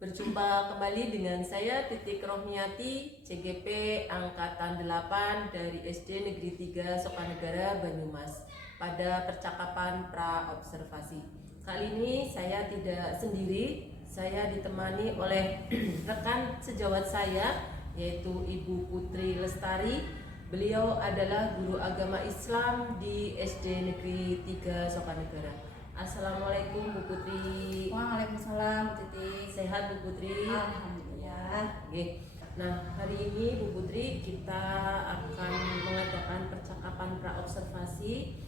Berjumpa kembali dengan saya Titik Rohmiati, CGP Angkatan 8 dari SD Negeri 3 Sokanegara, Banyumas, pada percakapan pra-observasi. Kali ini saya tidak sendiri, saya ditemani oleh rekan sejawat saya, yaitu Ibu Putri Lestari. Beliau adalah guru agama Islam di SD Negeri 3 Sokanegara. Assalamualaikum Bu Putri. Waalaikumsalam Bu Titik. Sehat Bu Putri? Alhamdulillah. Oke. Nah, hari ini Bu Putri kita akan mengadakan percakapan pra-observasi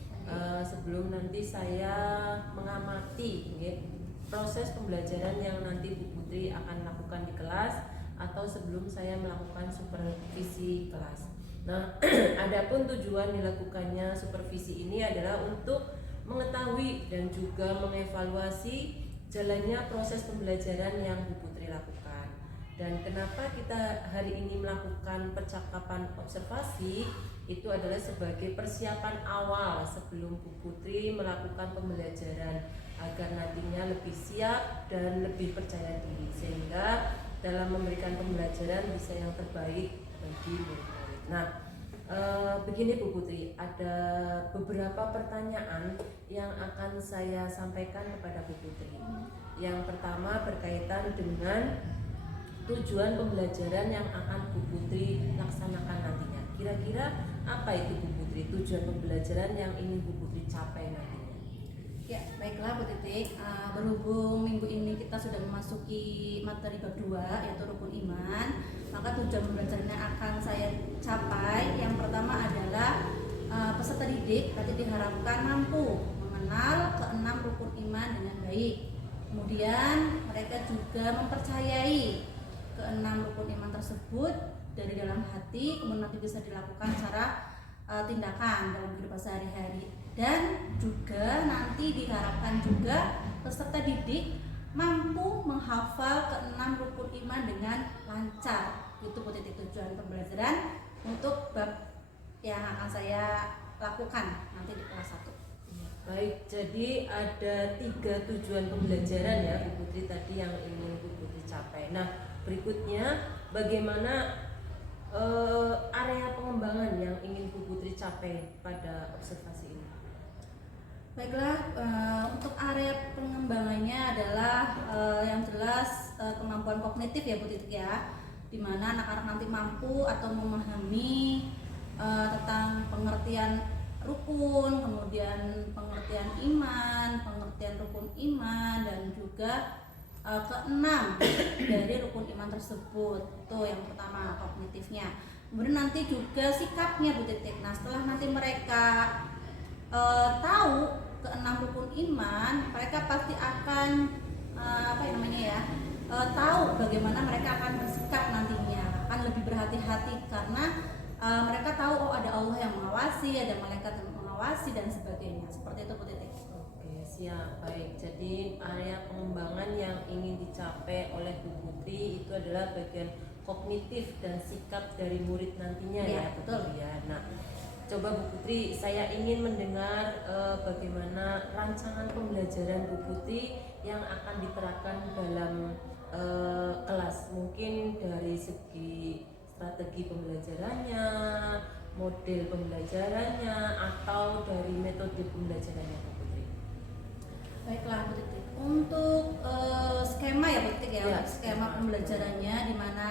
sebelum nanti saya mengamati proses pembelajaran yang nanti Bu Putri akan lakukan di kelas atau sebelum saya melakukan supervisi kelas. Nah, adapun tujuan dilakukannya supervisi ini adalah untuk mengetahui dan juga mengevaluasi jalannya proses pembelajaran yang Bu Putri lakukan. Dan kenapa kita hari ini melakukan percakapan observasi, itu adalah sebagai persiapan awal sebelum Bu Putri melakukan pembelajaran agar nantinya lebih siap dan lebih percaya diri, sehingga dalam memberikan pembelajaran bisa yang terbaik bagi murid-murid. Nah, begini Bu Putri, ada beberapa pertanyaan yang akan saya sampaikan kepada Bu Putri. Yang pertama berkaitan dengan tujuan pembelajaran yang akan Bu Putri laksanakan nantinya. Kira-kira apa itu Bu Putri, tujuan pembelajaran yang ingin Bu Putri capai nantinya? Ya, baiklah Bu Titik. Berhubung minggu ini kita sudah memasuki materi bab 2 yaitu rukun iman, maka tujuan pembelajaran yang akan saya capai yang pertama adalah peserta didik nanti diharapkan mampu mengenal keenam rukun iman dengan baik. Kemudian mereka juga mempercayai keenam rukun iman tersebut dari dalam hati, kemudian nanti bisa dilakukan secara tindakan dalam kehidupan sehari-hari. Dan juga nanti diharapkan juga peserta didik mampu menghafal keenam rukun iman dengan lancar. Itu titik tujuan pembelajaran untuk bab yang akan saya lakukan nanti di kelas 1. Baik, jadi ada 3 tujuan pembelajaran ya Bu Putri tadi yang ingin Bu Putri capai. Nah, berikutnya bagaimana area pengembangan yang ingin Bu Putri capai pada observasi ini? Baiklah, untuk area pengembangannya adalah yang jelas kemampuan kognitif ya Bu Titik ya, dimana anak-anak nanti mampu atau memahami tentang pengertian rukun, kemudian pengertian iman, pengertian rukun iman, dan juga keenam dari rukun iman tersebut. Itu yang pertama, kognitifnya. Kemudian nanti juga sikapnya Bu Titik. Nah, setelah nanti mereka tahu keenam rukun iman, mereka pasti akan tahu bagaimana mereka akan bersikap nantinya, akan lebih berhati-hati karena mereka tahu ada Allah yang mengawasi, ada malaikat yang mengawasi dan sebagainya. Seperti itu Bu Titik. Oke, siap. Baik, jadi area pengembangan yang ingin dicapai oleh Bu Putri itu adalah bagian kognitif dan sikap dari murid nantinya ya, betul ya. Nah, coba Bu Putri, saya ingin mendengar bagaimana rancangan pembelajaran Bu Putri yang akan diterapkan dalam kelas. Mungkin dari segi strategi pembelajarannya, model pembelajarannya, atau dari metode pembelajarannya Bu Putri. Baiklah Bu Titik. Untuk skema ya Bu Titik ya, Ya, untuk skema pembelajarannya di mana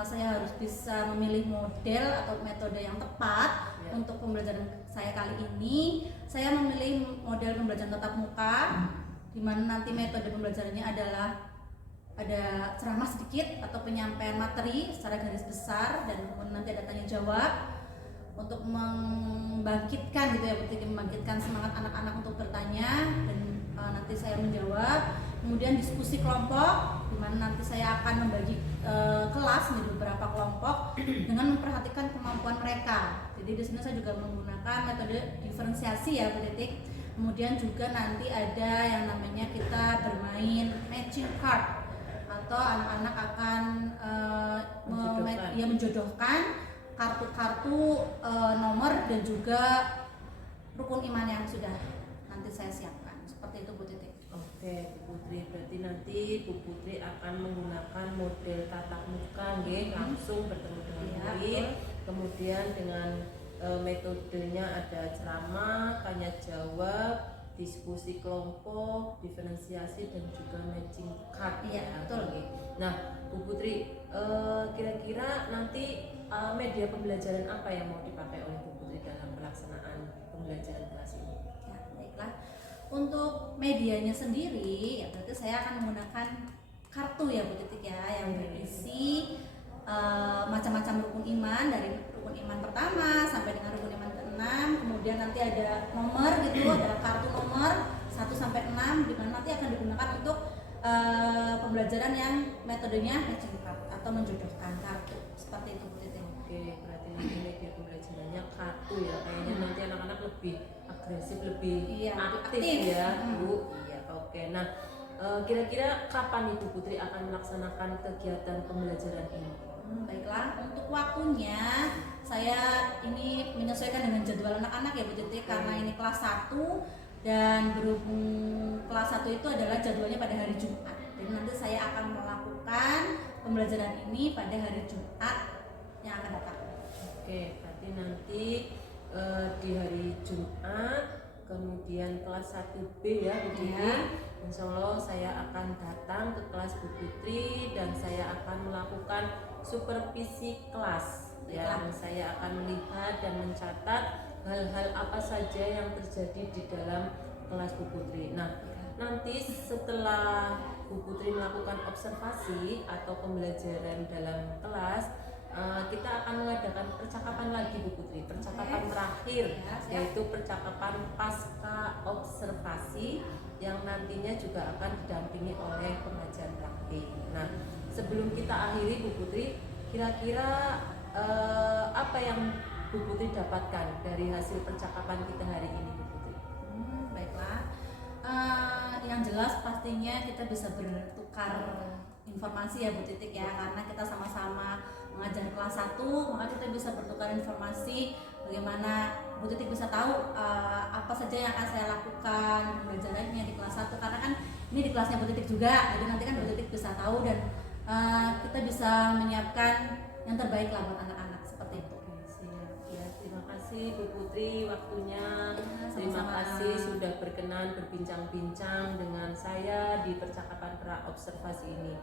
saya harus bisa memilih model atau metode yang tepat untuk pembelajaran saya kali ini. Saya memilih model pembelajaran tatap muka, di mana nanti metode pembelajarannya adalah ada ceramah sedikit atau penyampaian materi secara garis besar, dan kemudian nanti ada tanya jawab untuk membangkitkan gitu ya, membangkitkan semangat anak-anak untuk bertanya, dan nanti saya menjawab. Kemudian diskusi kelompok, di mana nanti saya akan membagi kelas menjadi beberapa kelompok dengan memperhatikan kemampuan mereka. Jadi di sini saya juga menggunakan metode diferensiasi ya Bu Titik. Kemudian juga nanti ada yang namanya kita bermain matching card, atau anak-anak akan menjodohkan kartu-kartu nomor dan juga rukun iman yang sudah nanti saya siapkan. Seperti itu Bu Titik. Oke, Bu Putri, berarti nanti Bu Putri akan menggunakan model tatap muka, nggih, langsung bertemu dengan Iya, murid. Kemudian dengan metodenya ada ceramah, tanya jawab, diskusi kelompok, diferensiasi dan juga matching card. Iya, ya, betul. nggih. Nah, Bu Putri, kira-kira nanti media pembelajaran apa yang mau dipakai oleh Bu Putri dalam pelaksanaan pembelajaran kelas ini? Ya, baiklah. Untuk medianya sendiri, ya berarti saya akan menggunakan kartu ya Bu Titik ya, yang berisi macam-macam rukun iman, dari rukun iman pertama sampai dengan rukun iman ke-6. Kemudian nanti ada nomor gitu, ada kartu nomor 1 sampai 6, di mana nanti akan digunakan untuk pembelajaran yang metodenya matching card atau menjodohkan kartu. Seperti itu Bu Titik. Oke, berarti nanti media pembelajarannya kartu ya. Kayaknya nanti anak-anak lebih agresif, lebih Iya, lebih aktif aktif. ya, Bu. Iya, oke. Nah, kira-kira kapan Ibu Putri akan melaksanakan kegiatan pembelajaran ini? Baiklah, untuk waktunya saya ini menyesuaikan dengan jadwal anak-anak ya Bu Titik, karena ini kelas 1 dan berhubung kelas 1 itu adalah jadwalnya pada hari Jumat. Jadi nanti saya akan melakukan pembelajaran ini pada hari Jumat yang akan datang. Oke, berarti nanti di hari Jumat, kemudian kelas 1B ya Bu Putri. Ya. Insya Allah saya akan datang ke kelas Bu Putri dan saya akan melakukan supervisi kelas. Ya, saya akan melihat dan mencatat hal-hal apa saja yang terjadi di dalam kelas Bu Putri. Nah, nanti setelah Bu Putri melakukan observasi atau pembelajaran dalam kelas, kita akan mengadakan percakapan lagi Bu Putri, percakapan terakhir, yaitu percakapan pasca observasi yang nantinya juga akan didampingi oleh pengajar praktik. Nah, sebelum kita akhiri Bu Putri, kira-kira apa yang Bu Putri dapatkan dari hasil percakapan kita hari ini Bu Putri? Baiklah, yang jelas pastinya kita bisa bertukar informasi ya Bu Titik ya, karena kita sama-sama mengajar kelas 1, maka kita bisa bertukar informasi bagaimana Bu Titik bisa tahu apa saja yang akan saya lakukan pembelajarannya di kelas 1, karena kan ini di kelasnya Bu Titik juga, jadi nanti kan Bu Titik bisa tahu dan kita bisa menyiapkan yang terbaik lah buat anak-anak, seperti itu. Siap. Ya, terima kasih Bu Putri waktunya. Terima sama-sama. kasih sudah berkenan berbincang-bincang dengan saya di percakapan pra observasi ini.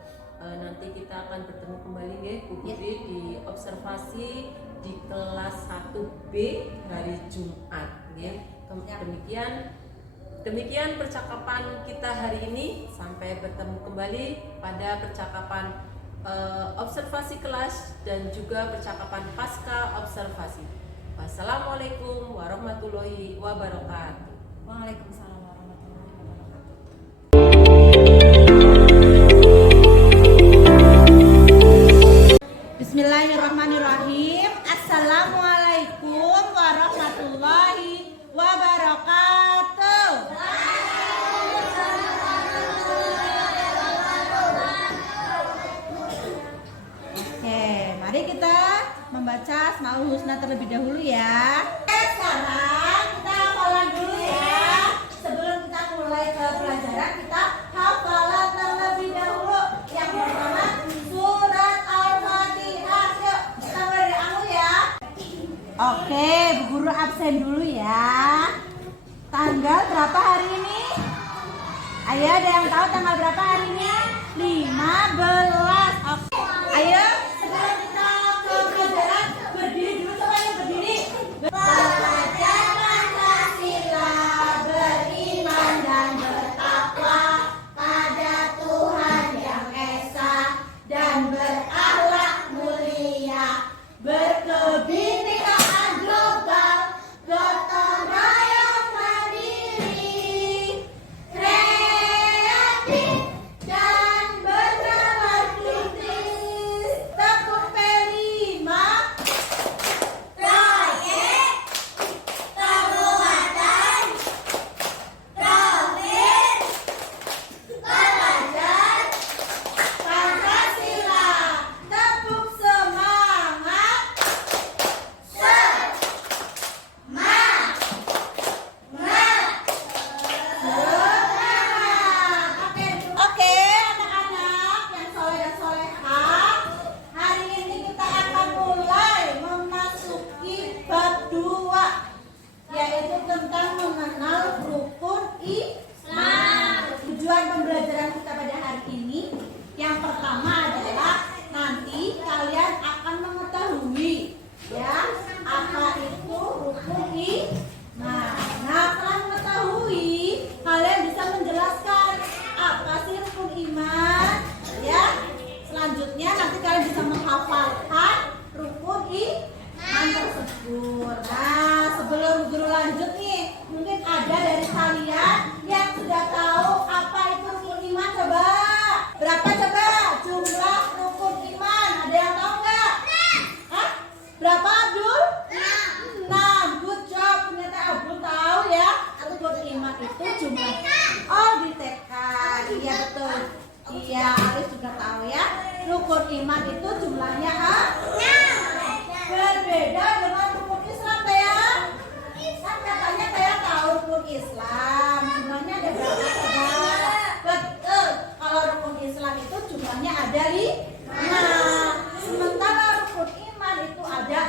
Nanti kita akan bertemu kembali ya Bu Putri di observasi di kelas 1B hari Jumat ya. Demikian percakapan kita hari ini. Sampai bertemu kembali pada percakapan observasi kelas dan juga percakapan pasca observasi. Wassalamualaikum warahmatullahi wabarakatuh. Waalaikumsalam warahmatullahi wabarakatuh. Bismillahirrahmanirrahim. Assalamualaikum warahmatullahi wabarakatuh. Oke, mari kita membaca Asmaul Husna terlebih dahulu ya. Sekarang kita hafalan dulu ya. Sebelum kita mulai ke pelajaran, kita hafalan terlebih dahulu. Yang pertama surat Al-Fatihah. Yuk, kita mulai dari awal ya. Oke, Bu Guru absen dulu ya. Tanggal berapa hari ini? Ayo, ada yang tahu tanggal berapa harinya? 15. Oke. Ayo, sebelum kita ke pelajaran, berdiri dulu, semuanya berdiri. Belajar Pancasila, beriman dan bertakwa pada Tuhan yang Esa dan berakhlak mulia, berkebinekaan global, gotong royong mandiri, kreatif dan bernalar kritis. tentang mengenal rukun Islam. Tujuan pembelajaran kita pada hari ini yang pertama adalah nanti kalian akan mengetahui ya apa itu rukun iman. Nah, setelah mengetahui, kalian bisa menjelaskan apa sih rukun iman ya. Selanjutnya nanti kalian bisa menghafalkan rukun iman tersebut. Nah, sebelum guru lanjut nih, mungkin ada dari kalian yang sudah tahu apa itu rukun iman. Coba berapa coba jumlah rukun iman? Ada yang tahu nggak? Hah? Berapa Abdul? 6. Good job. Ternyata Abdul tahu ya rukun iman itu jumlah. Oh, di TK. Iya betul. Iya, Alif juga tahu ya. Rukun iman itu jumlahnya 6. Berbeda dengan rukun Islam ya. Kan katanya saya tahu rukun Islam. Jumlahnya ada berapa coba? Betul. Kalau rukun Islam itu jumlahnya ada 5. Sementara rukun iman itu ada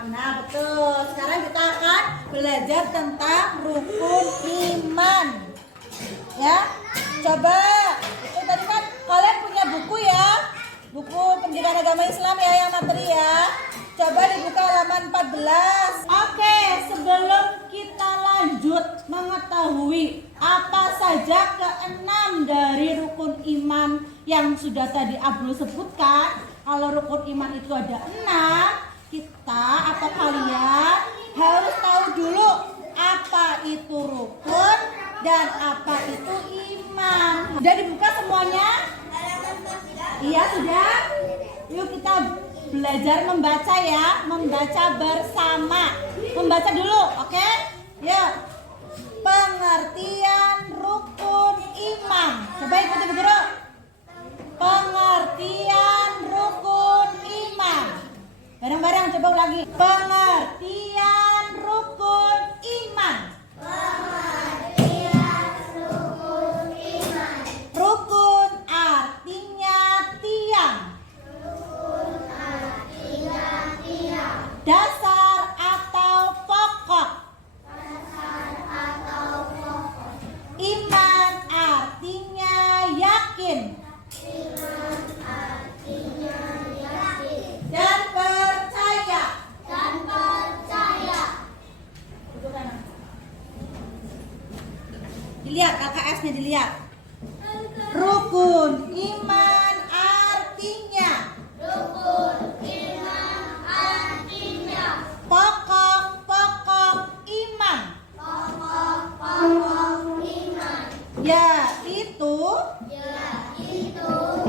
6. Nah, betul. Sekarang kita akan belajar tentang rukun iman. Ya. Coba, itu tadi kan kalian punya buku ya, buku pendidikan agama Islam ya yang materi ya. Coba dibuka halaman 14. Oke, sebelum kita lanjut mengetahui apa saja keenam dari rukun iman yang sudah tadi Abdul sebutkan. Kalau rukun iman itu ada 6, kita atau kalian harus tahu dulu apa itu rukun dan apa itu iman. Sudah dibuka semuanya? Iya sudah. Yuk kita belajar membaca ya, membaca bersama. Membaca dulu, oke? Yuk. Pengertian rukun iman. Coba ikuti guru. Pengertian rukun iman. Bareng-bareng coba ulangi. Pengertian rukun iman. Rukun artinya tiang. Dasar atau pokok. Iman artinya yakin. Dan percaya. Dilihat KKS-nya dilihat. Rukun iman artinya pokok-pokok iman. Yaitu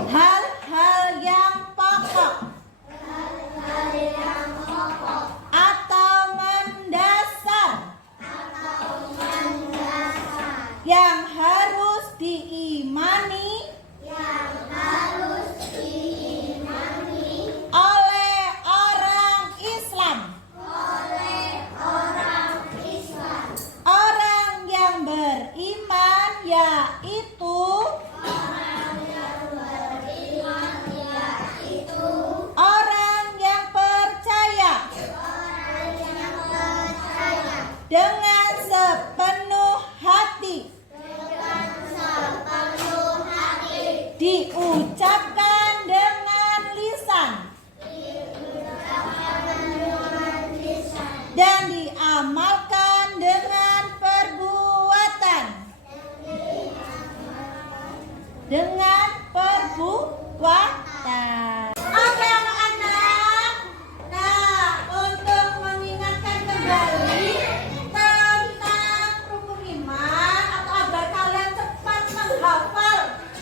hal-hal yang pokok atau mendasar yang harus diimani oleh orang Islam. Orang yang beriman yaitu orang yang percaya dengan sepenuh hati. Diucapkan dengan lisan dan diamalkan dengan perbuatan. Oke anak-anak. Nah, untuk mengingatkan kembali tentang rukun iman atau agar kalian cepat menghafal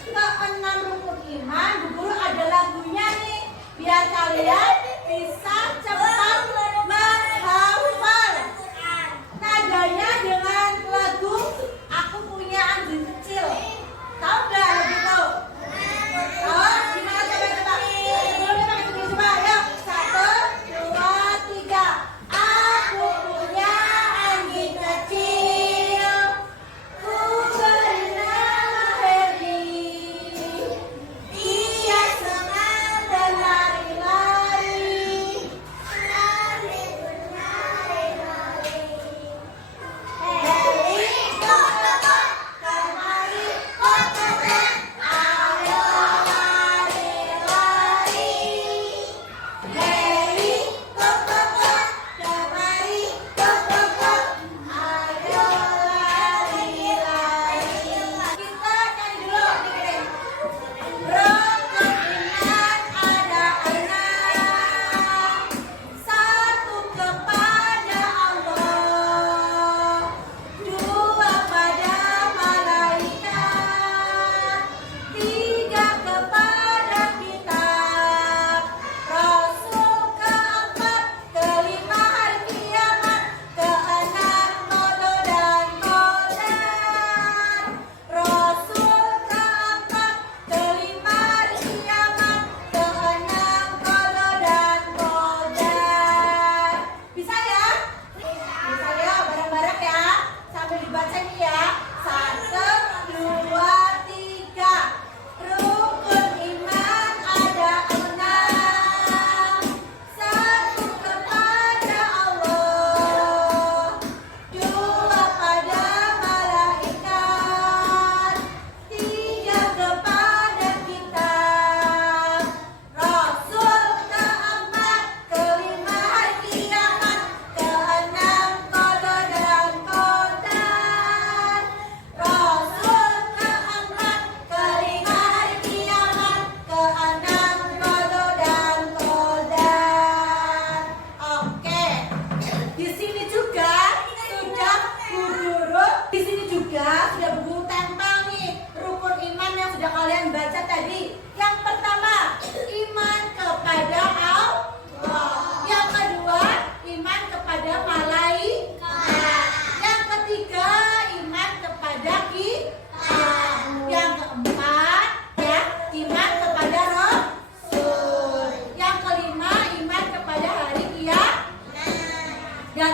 ke-6 rukun iman, Bu Guru ada lagunya nih biar kalian bisa cepat menghafal.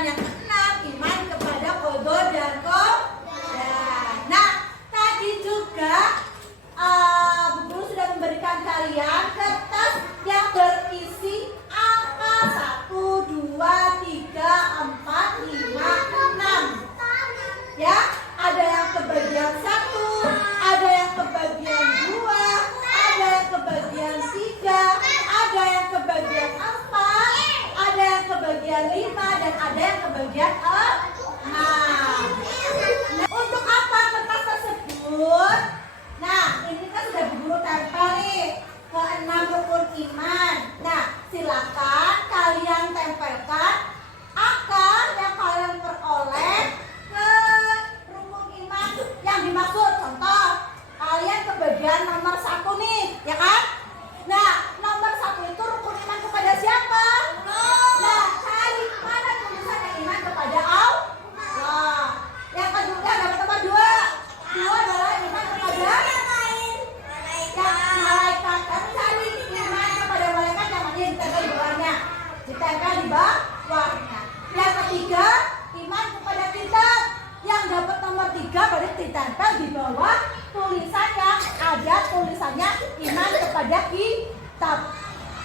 yang keenam, iman kepada qada dan qadar. Nah, tadi juga Bu Guru sudah memberikan kalian kertas yang berisi angka 1, 2, 3, 4, 5, 6. Ya, ada yang kebagian 1, ada yang kebagian 2, ada yang kebagian 3, ada yang kebagian 4, ada yang kebagian 5, dan ada yang kebagian 6. Nah, untuk apa kertas tersebut? Nah, ini kan sudah Bu Guru tempel nih ke 6 rukun iman. Nah, silakan kalian tempelkan angka yang kalian peroleh ke rukun iman yang dimaksud. Contoh, kalian kebagian nomor 1 nih, ya kan? Nah, nomor 1 itu rukun iman kepada siapa? Nah, cari mana tulisannya iman kepada Allah. Yang kedua, dapat nomor 2. 2 adalah iman kepada yang malaikat. Kami cari iman kepada malaikat yang mana ditempel di bawahnya. Ditempel di bawahnya. Yang ketiga, iman kepada kitab. Yang dapat nomor 3 berarti ditempel di bawah tulisan yang ada tulisannya iman kepada kitab.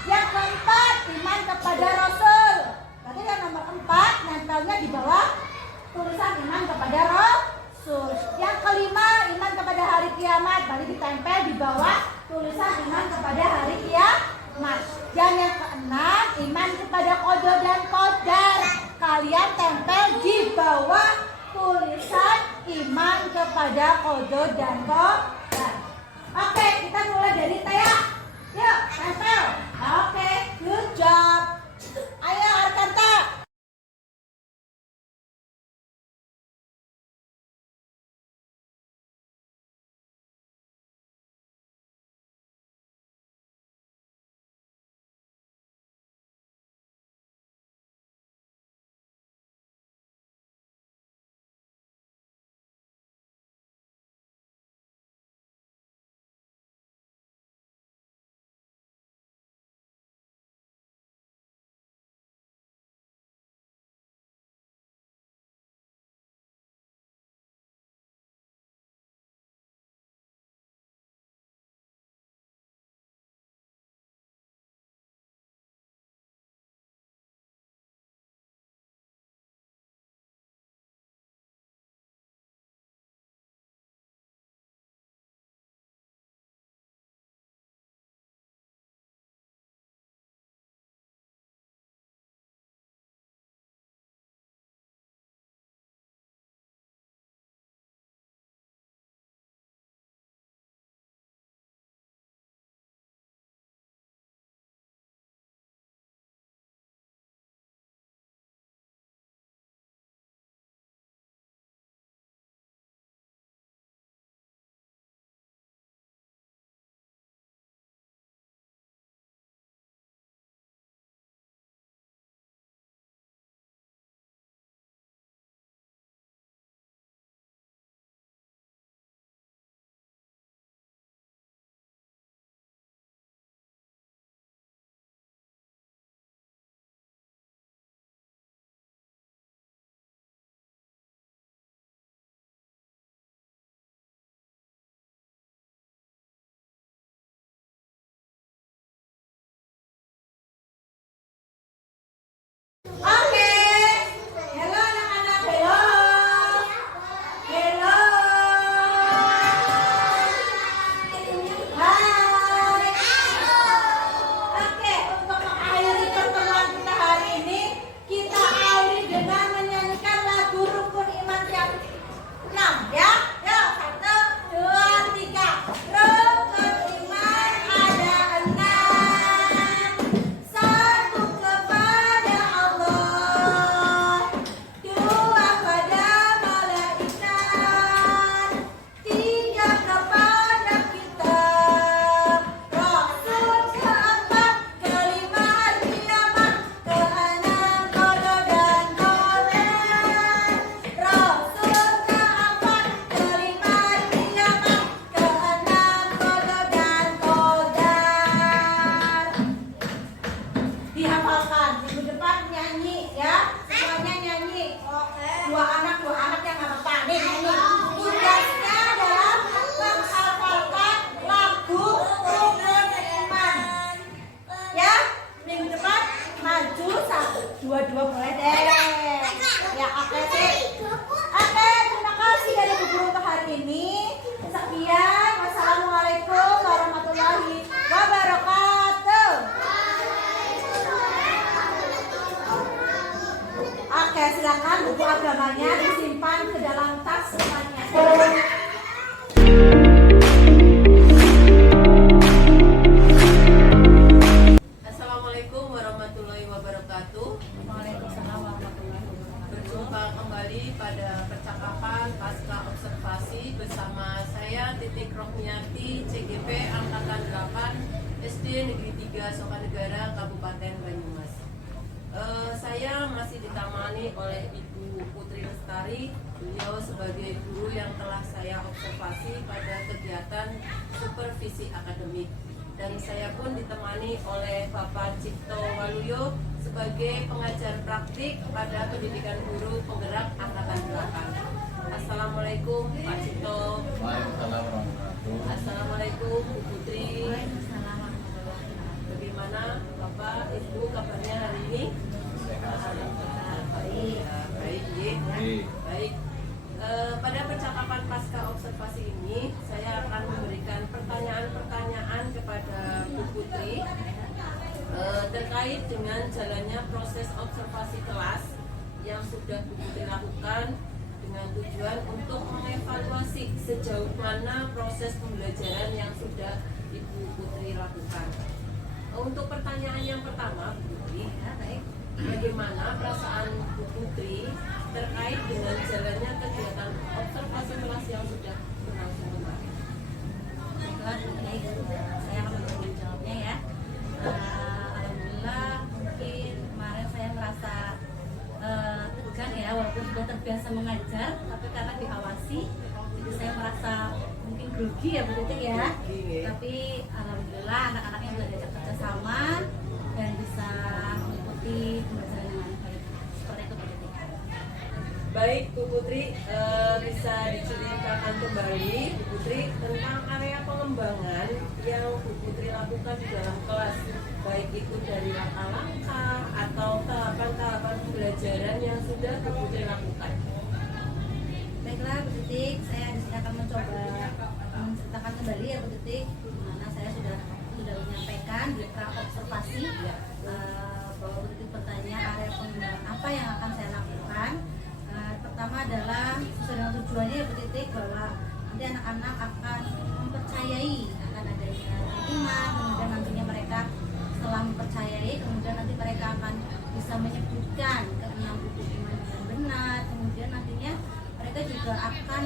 Yang keempat, iman kepada Rasul. Berarti yang nomor 4 nempelnya di bawah tulisan iman kepada Rasul. Yang kelima, iman kepada hari kiamat. Berarti ditempel di bawah tulisan iman kepada hari kiamat. Dan yang keenam, iman kepada qada dan qadar. Kalian tempel di bawah tulisan iman kepada qada dan qadar. Oke, kita mulai dari Taya. Yuk, tempel. Oke, good job. Ayo, Arkanta. dua anak yang nggak panik ini. Tugasnya adalah menghafalkan lagu Rukun Iman. Ya, minggu depan maju dua boleh deh. Ya, oke sih. Oke, terima kasih dari Bu Guru untuk hari ini. Sekian, wassalamualaikum warahmatullahi wabarakatuh. Oke, silakan buku agamanya disimpan ke dalam tas semuanya. Assalamualaikum warahmatullahi wabarakatuh. Waalaikumsalam warahmatullahi wabarakatuh. Berjumpa kembali pada percakapan pasca observasi bersama saya Titik Rohmiati, CGP Angkatan 8 SD Negeri 3 Sokanegara, Kabupaten Banyumas. Saya masih ditemani oleh Ibu Putri Lestari. Beliau sebagai guru yang telah saya observasi pada kegiatan supervisi akademik. Dan saya pun ditemani oleh Bapak Cipto Waluyo sebagai pengajar praktik pada pendidikan guru penggerak Angkatan 8. Assalamualaikum Pak Cipto. Waalaikumsalam warahmatullahi. Assalamualaikum Bu Putri. Waalaikumsalam warahmatullahi wabarakatuh. Bagaimana Bapak Ibu kabarnya hari ini? Baik. Baik, ya. Baik. Baik. Pada percakapan pasca observasi ini, saya akan memberikan pertanyaan-pertanyaan kepada Bu Putri terkait dengan jalannya proses observasi kelas yang sudah Bu Putri lakukan dengan tujuan untuk mengevaluasi sejauh mana proses pembelajaran yang sudah Ibu Putri lakukan. Untuk pertanyaan yang pertama, Bu Putri, bagaimana perasaan Bu Putri terkait dengan jalannya kegiatan observasi kelas yang sudah berlangsung kemarin? Baiklah, baik. Saya akan mencoba jawabnya ya. Alhamdulillah, mungkin kemarin saya merasa tegang ya, walaupun sudah terbiasa mengajar, tapi karena diawasi, jadi saya merasa mungkin grogi ya Bu Titik ya. Tapi alhamdulillah anak-anaknya bisa diajak kerjasama dan bisa mengikuti pembelajaran dengan baik. Seperti itu Bu Titik. Baik Bu Putri, bisa diceritakan kembali Bu Putri tentang area pengembangan yang Bu Putri lakukan di dalam kelas, baik itu dari langkah-langkah atau tahapan-tahapan pembelajaran yang sudah Bu Putri lakukan. Baiklah Bu Titik, saya di sini akan mencoba menceritakan kembali ya Bu Titik, dimana saya sudah menyampaikan di pra observasi bahwa Bu Titik bertanya area pengembangan apa yang akan saya lakukan. Pertama adalah sesuai dengan tujuannya ya Bu Titik, bahwa nanti anak-anak akan mempercayai akan adanya iman, kemudian nantinya mereka setelah mempercayai, kemudian nanti mereka akan bisa menyebutkan keenam buku iman yang benar, kemudian nantinya mereka juga akan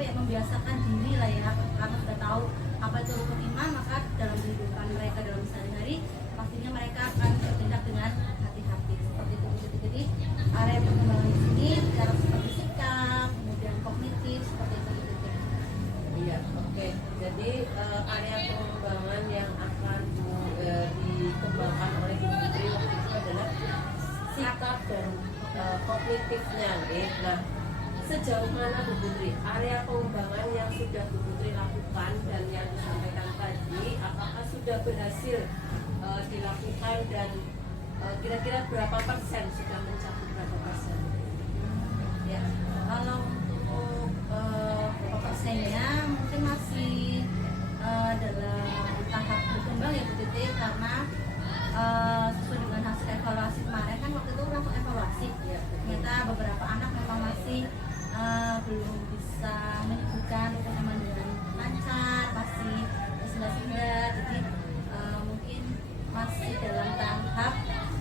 membiasakan diri lah ya, karena sudah tahu apa itu rukun iman, maka dalam kehidupan mereka dalam sehari-hari pastinya mereka akan bertindak dengan hati-hati seperti itu. Jadi area pengembangan di sini secara seperti sikap, kemudian kognitif seperti itu. Iya, oke. Jadi area pengembangan yang akan dikembangkan oleh Bu Putri waktu itu adalah sikap dan kognitifnya. Nah, sejauh mana Bu Putri area pengembangan yang sudah Bu Putri lakukan dan yang disampaikan tadi, apakah sudah berhasil dilakukan dan kira-kira berapa persen sudah mencapai berapa persen? Ya, kalau untuk berapa persennya mungkin masih dalam tahap berkembang ya Bu Titik, karena sesuai dengan hasil evaluasi kemarin kan waktu itu langsung evaluasi ya, ternyata beberapa anak memang masih belum bisa menyebutkan rukun iman dengan lancar, masih tersendat-sendat, jadi mungkin masih dalam tahap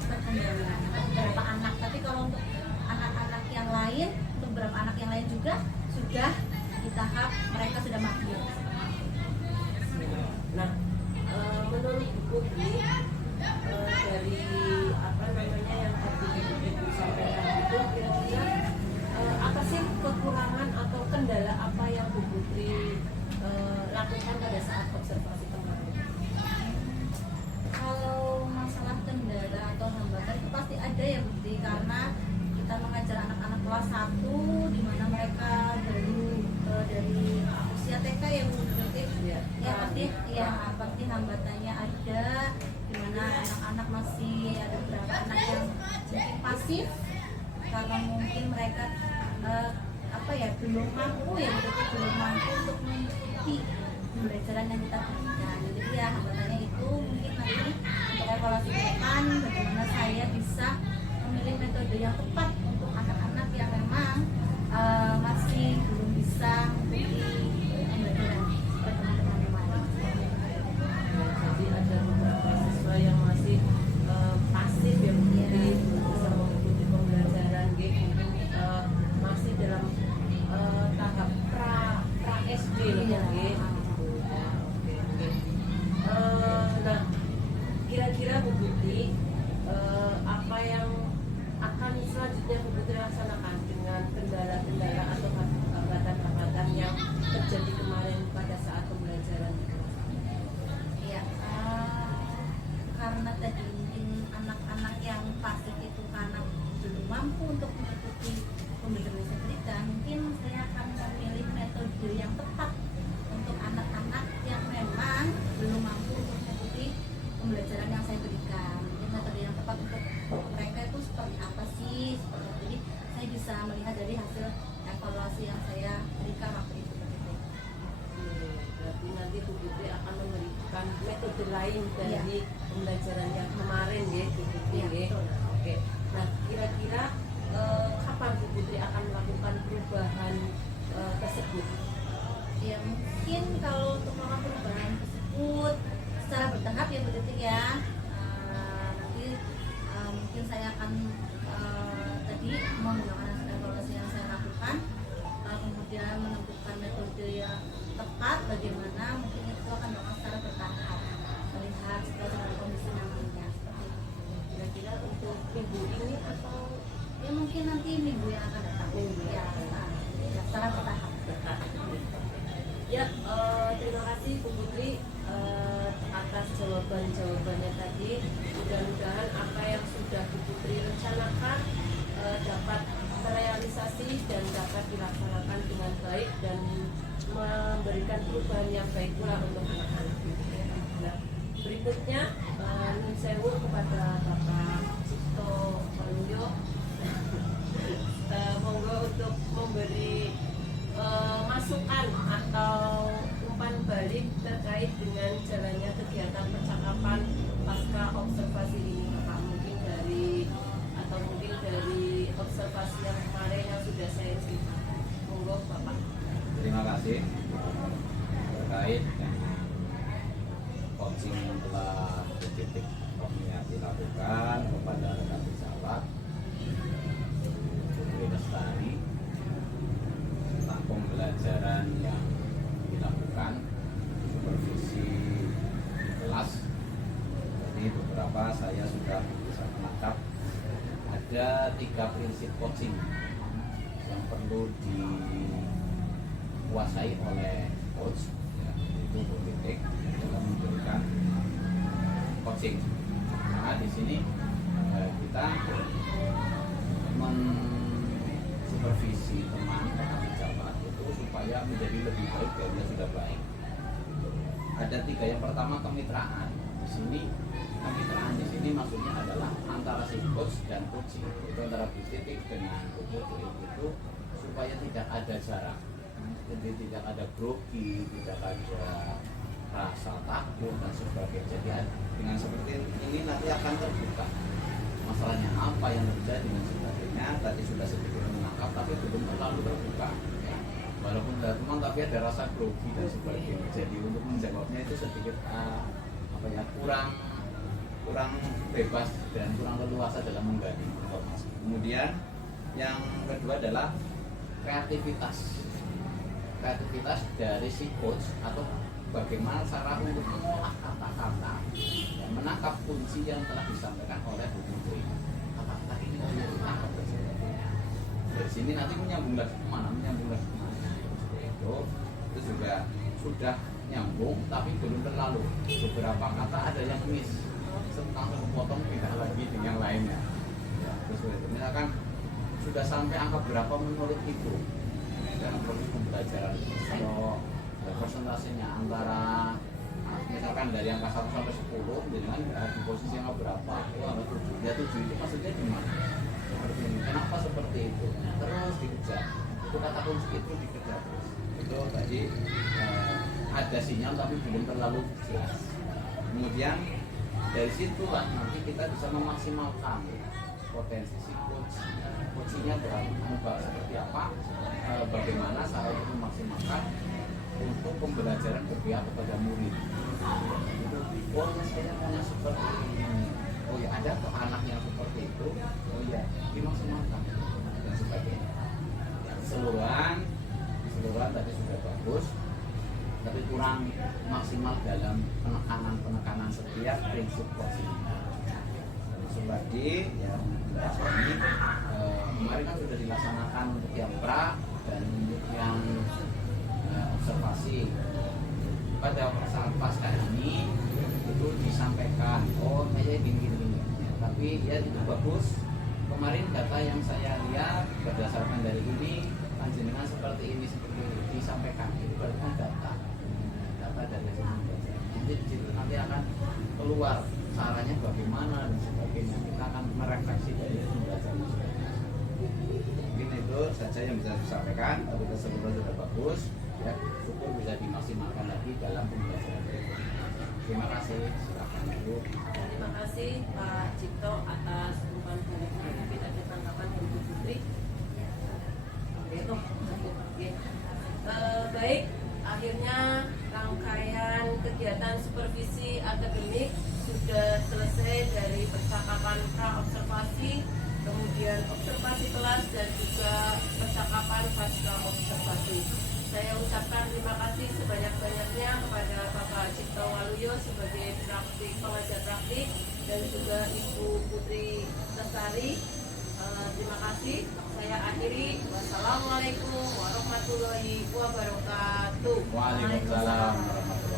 perkembangan beberapa anak. Tapi kalau untuk anak-anak yang lain, untuk beberapa anak yang lain juga sudah di tahap mereka sudah mahir. Nah, menurut Bu Putri dari apa namanya yang tadi Ibu sampaikan itu, kira-kira apa sih kekurangan atau kendala apa yang Bu Putri lakukan pada saat observasi kemarin? Kalau masalah kendala atau hambatan itu pasti ada ya Bu Putri, karena kita mengajar anak-anak kelas 1 di mana mereka dari usia TK ya Bu, berarti Iya. pasti hambatannya ada, di mana anak-anak masih ada beberapa anak yang mungkin pasif karena mungkin mereka belum mampu untuk mengikuti pembelajaran yang kita berikan. Jadi ya hambatannya itu mungkin nanti untuk evaluasi ke depan bagaimana saya bisa memilih metode yang tepat untuk anak-anak yang memang masih belum bisa mengikuti pembelajaran seperti teman-teman yang lain. Jadi ada beberapa siswa yang masih pasif ya Bu, Iya. jadi belum bisa mengikuti pembelajaran gitu, mungkin masih dalam tahap pra SD lah Iya. gitu. Ya, oke, oke. Nah, kira-kira Bu Putri apa yang akan selanjutnya Bu Putri laksanakan dengan kendala-kendala atau hambatan-hambatan yang terjadi kemarin pada saat pembelajaran di kelas? Ya, karena tadi mungkin anak-anak yang pasif itu karena belum mampu untuk mengikuti pembelajaran yang saya berikan, mungkin saya akan memilih metode yang tepat untuk anak-anak yang memang belum mampu untuk mengikuti pembelajaran yang saya berikan. Mungkin metode yang tepat untuk mereka itu seperti apa sih? Jadi saya bisa melihat dari hasil evaluasi yang saya berikan waktu itu. Berarti nanti Bu Putri akan memberikan metode lain dari pembelajaran yang kemarin ya Bu Putri Iya, ya. betul. Oke. Nah, kira-kira kapan Bu Putri akan melakukan perubahan tersebut? Ya mungkin kalau untuk melakukan perubahan tersebut secara bertahap ya Bu Titik ya. Nanti mungkin saya akan tadi menggunakan evaluasi yang saya lakukan, kemudian menentukan metode yang tepat bagaimana, mungkin itu akan dilakukan secara bertahap melihat situasi dan kondisi namanya seperti itu. Kira-kira untuk minggu ini atau Ya mungkin nanti minggu yang akan datang. Minggu Ya, ya secara bertahap. Ya, terima kasih Bu Putri atas jawaban-jawabannya tadi. Mudah-mudahan apa yang sudah Bu Putri rencanakan dapat terrealisasi dan dapat dilaksanakan dengan baik dan memberikan perubahan yang baik pula untuk anak-anak. Nah, berikutnya Nun Sewu kepada Bapak Cipto Waluyo, monggo untuk memberi masukan atau umpan balik terkait dengan jalannya kegiatan percakapan pasca observasi ini, Bapak. Mungkin dari observasi yang kemarin yang sudah saya cerita. Monggo Bapak. Terima kasih terkait dengan coaching yang telah titik dilakukan kepada rekan pesawat Putri Lestari tentang pembelajaran yang dilakukan supervisi di kelas. Jadi beberapa saya sudah bisa menangkap ada 3 prinsip coaching yang perlu dikuasai oleh coach, ya, yaitu politik dalam memberikan coaching. Nah, di sini kita mensupervisi teman pejabat itu supaya menjadi lebih baik dari yang sudah baik. Ada 3. Yang pertama kemitraan. Di sini kemitraan di sini maksudnya adalah antara si coach dan coaching, itu antara Bu Titik dengan Bu Putri itu supaya tidak ada jarak, jadi tidak ada grogi, tidak ada rasa takut dan sebagainya. Jadi dengan seperti ini nanti akan terbuka masalahnya apa yang terjadi dan sebagainya. Tadi sudah sedikit menangkap tapi belum terlalu terbuka. Ya. Walaupun sudah teman tapi ada rasa grogi dan sebagainya. Jadi untuk menjawabnya itu sedikit kurang bebas dan kurang leluasa dalam menggali informasi. Kemudian yang kedua adalah kreativitas dari si coach atau bagaimana cara untuk mengolah kata-kata dan menangkap kunci yang telah disampaikan oleh Bu Putri. Kata-kata ini harus ditangkap dan sebagainya. Dari sini nanti menyambung lagi kemana. Itu juga sudah nyambung tapi belum terlalu. Beberapa kata ada yang miss, tentang sepotong tidak lagi dengan yang lainnya. Ya, terus misalkan sudah sampai angka berapa menurut Ibu dalam proses pembelajaran? Kalau persentasenya antara misalkan dari angka 1 sampai 10 dengan di posisi angka berapa? Oh, angka 7. Ya 7 itu maksudnya di mana? Kenapa seperti itu? Terus dikejar. Itu kata kunci itu dikejar terus. Itu tadi ada sinyal tapi belum terlalu jelas. Kemudian dari situlah nanti kita bisa memaksimalkan potensi si coachnya berubah seperti apa, bagaimana cara untuk memaksimalkan untuk pembelajaran berpihak kepada murid. Oh ya, saya hanya seperti ini. Oh ya, ada kok anak yang seperti itu. Oh ya, dimaksimalkan dan sebagainya. Keseluruhan tadi sudah bagus, tapi kurang maksimal dalam penekanan setiap prinsip coaching. Sebagai ya ini kemarin kan sudah dilaksanakan untuk yang pra dan untuk yang observasi. Pada saat pasca ini itu disampaikan, oh kayak gini. Tapi ya itu bagus. Kemarin data yang saya lihat berdasarkan dari ini, panjenengan seperti ini disampaikan. Itu berarti kan data dari nanti akan keluar caranya bagaimana dan sebagainya. Kita akan merefleksi dari pembelajaran. Mungkin itu saja yang bisa disampaikan. Tapi keseluruhan sudah bagus. Ya, syukur bisa dimaksimalkan lagi dalam pembelajaran berikutnya. Terima kasih. Silakan Ibu. Terima kasih Pak Cipto atas umpan baliknya. Mungkin ada tanggapan dari Bu Putri. Oke. Baik, akhirnya rangkaian kegiatan supervisi akademik sudah selesai dari percakapan pra-observasi, kemudian observasi kelas dan juga percakapan pasca observasi. Saya ucapkan terima kasih sebanyak-banyaknya kepada Bapak Cipto Waluyo sebagai pengajar praktik dan juga Ibu Putri Lestari. Terima kasih. Saya akhiri. Wassalamualaikum warahmatullahi wabarakatuh. Waalaikumsalam warahmatullahi wabarakatuh.